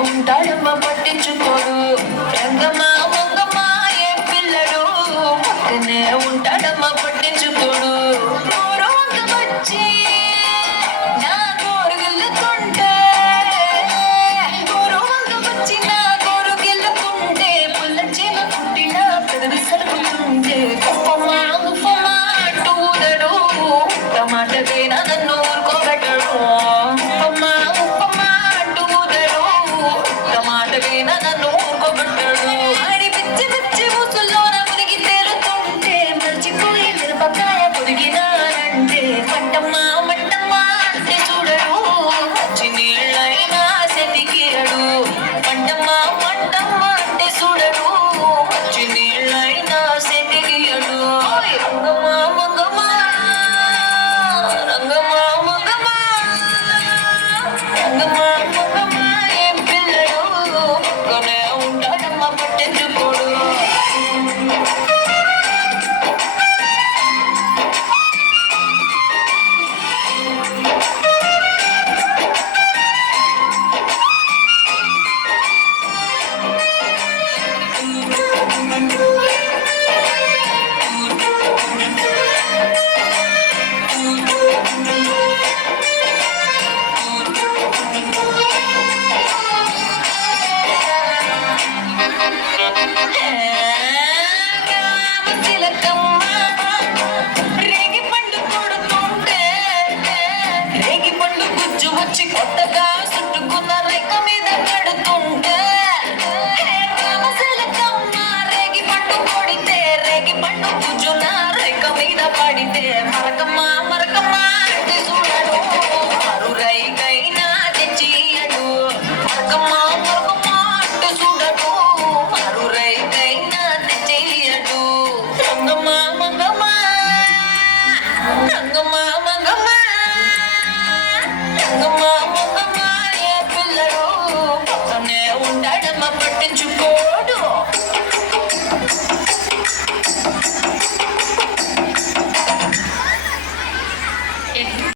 ఉంటాడమ్మ పట్టించుకోడు రంగమ్మా మంగమ్మ ఏ పిల్లడు పక్కనే ఉంటాడమ్మ పట్టించుకోడు వచ్చి నా గోరుగిల్లుకుంటే వచ్చి నా గోరుగిల్లుకుంటే పుల్ల చీమ కుట్టిన పెదవి సరుకుతుంటే ఉప్పమా ఉప్పమా అంటూ ఊదడు టమాటకైనా నన్ను ఊరుకోబెట్టడు ఉప్పమా ఉప్పమా అంటూ ఊదడు టమాటకైనా నన్ను ఊరుకోబెట్టడు ఆడి పిచ్చి పిచ్చి ఊసుల్లోన మునిగి తేలుతుంటే మర్చిపోయి మిరపకాయ పొదిగినానంటే మంటమ్మా మంటమ్మా అంటే చూడడు మంచి నీళ్ళైనా సెతికిరడు మంటమ్మా మంటమ్మా అంటే చూడడు మంచి నీళ్ళైనా సెతికియడు రంగమ్మా మంగమ్మా రంగమ్మా మంగమ్మా రంగమ్మా మంగమ్మా ఏం పిల్లడు కొనే ఉంటాడమ్మ పట్టించుకోడు రేగి పండు కొడుతుంటే రేగి పండు గుజ్జు వచ్చి కొత్తగా చుట్టుకున్న రేఖ మీద కడుతుంటే రామశిలకమ్మ రేగి పండు కొడితే రేగి పండు గుజ్జున రేఖ మీద పడితే మరకమ్మ మరకమ్మ